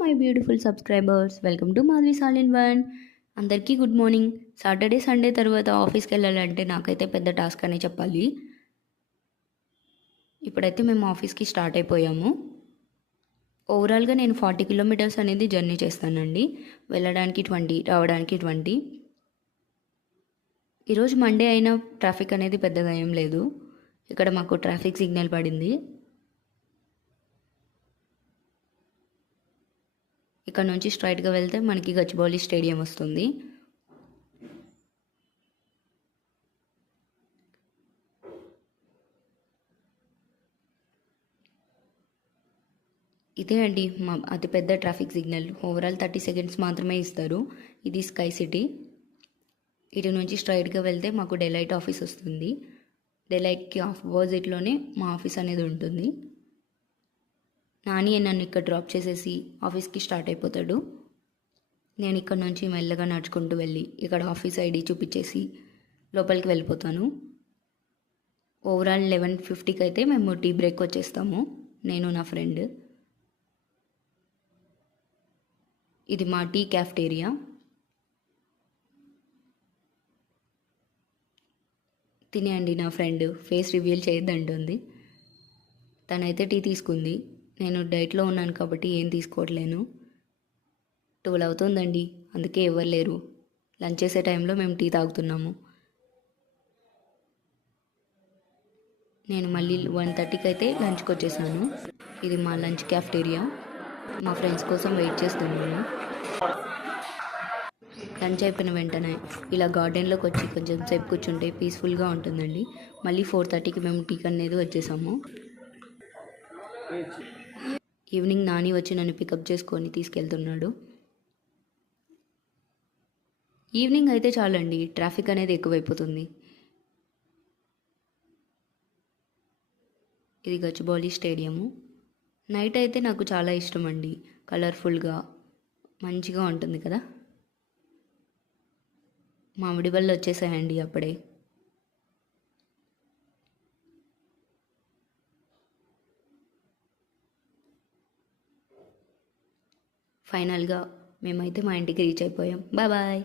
My beautiful subscribers, welcome to Madhavi's all in one. అందరికీ good morning. Saturday Sunday తర్వాత ఆఫీస్కి వెళ్ళాలంటే నాకైతే పెద్ద టాస్క్ అనే చెప్పాలి. ఇప్పుడైతే మేము ఆఫీస్కి స్టార్ట్ అయిపోయాము. ఓవరాల్గా నేను 40 కిలోమీటర్స్ అనేది జర్నీ చేస్తానండి. వెళ్ళడానికి 20, రావడానికి 20. ఈరోజు మండే అయినా ట్రాఫిక్ అనేది పెద్దగా ఏం లేదు. ఇక్కడ మాకు ట్రాఫిక్ సిగ్నల్ పడింది. ఇక్కడ నుంచి స్ట్రైట్గా వెళ్తే మనకి గచ్చిబౌలి స్టేడియం వస్తుంది. ఇదే అండి మా అతిపెద్ద ట్రాఫిక్ సిగ్నల్. ఓవరాల్ 30 సెకండ్స్ మాత్రమే ఇస్తారు. ఇది స్కై సిటీ. ఇటు నుంచి స్ట్రైట్గా వెళ్తే మాకు డెలైట్ ఆఫీస్ వస్తుంది. డెలైట్కి ఆపోజిట్లోనే మా ఆఫీస్ అనేది ఉంటుంది. నాని నన్ను ఇక్కడ డ్రాప్ చేసేసి ఆఫీస్కి స్టార్ట్ అయిపోతాడు. నేను ఇక్కడ నుంచి మెల్లగా నడుచుకుంటూ వెళ్ళి ఇక్కడ ఆఫీస్ ఐడి చూపించేసి లోపలికి వెళ్ళిపోతాను. ఓవరాల్ 11:50కి అయితే మేము టీ బ్రేక్ వచ్చేస్తాము, నేను నా ఫ్రెండ్. ఇది మా టీ క్యాఫ్టేరియా. తినేయండి, నా ఫ్రెండ్ ఫేస్ రివీల్ చేయొద్దంటుంది. తనైతే టీ తీసుకుంది. నేను డైట్లో ఉన్నాను కాబట్టి ఏం తీసుకోవట్లేను. 12 అవుతుందండి, అందుకే ఎవరు లేరు. లంచ్ చేసే టైంలో మేము టీ తాగుతున్నాము. నేను మళ్ళీ 1:30కి అయితే లంచ్కి వచ్చేసాను. ఇది మా లంచ్ క్యాఫ్టేరియా. మా ఫ్రెండ్స్ కోసం వెయిట్ చేస్తున్నాను. లంచ్ అయిపోయిన వెంటనే ఇలా గార్డెన్లోకి వచ్చి కొంచెం సేపు కూర్చుంటే పీస్ఫుల్గా ఉంటుందండి. మళ్ళీ 4:30కి మేము టీకి అనేది వచ్చేసాము. ఈవినింగ్ నాని వచ్చి నన్ను పికప్ చేసుకొని తీసుకెళ్తున్నాడు. ఈవినింగ్ అయితే చాలండి, ట్రాఫిక్ అనేది ఎక్కువైపోతుంది. ఇది గచ్చిబౌలి స్టేడియము. నైట్ అయితే నాకు చాలా ఇష్టం అండి. కలర్ఫుల్గా మంచిగా ఉంటుంది కదా. మామిడి బళ్ళు వచ్చేసాయండి అప్పుడే. ఫైనల్గా మేమైతే మా ఇంటికి రీచ్ అయిపోయాం. Bye bye.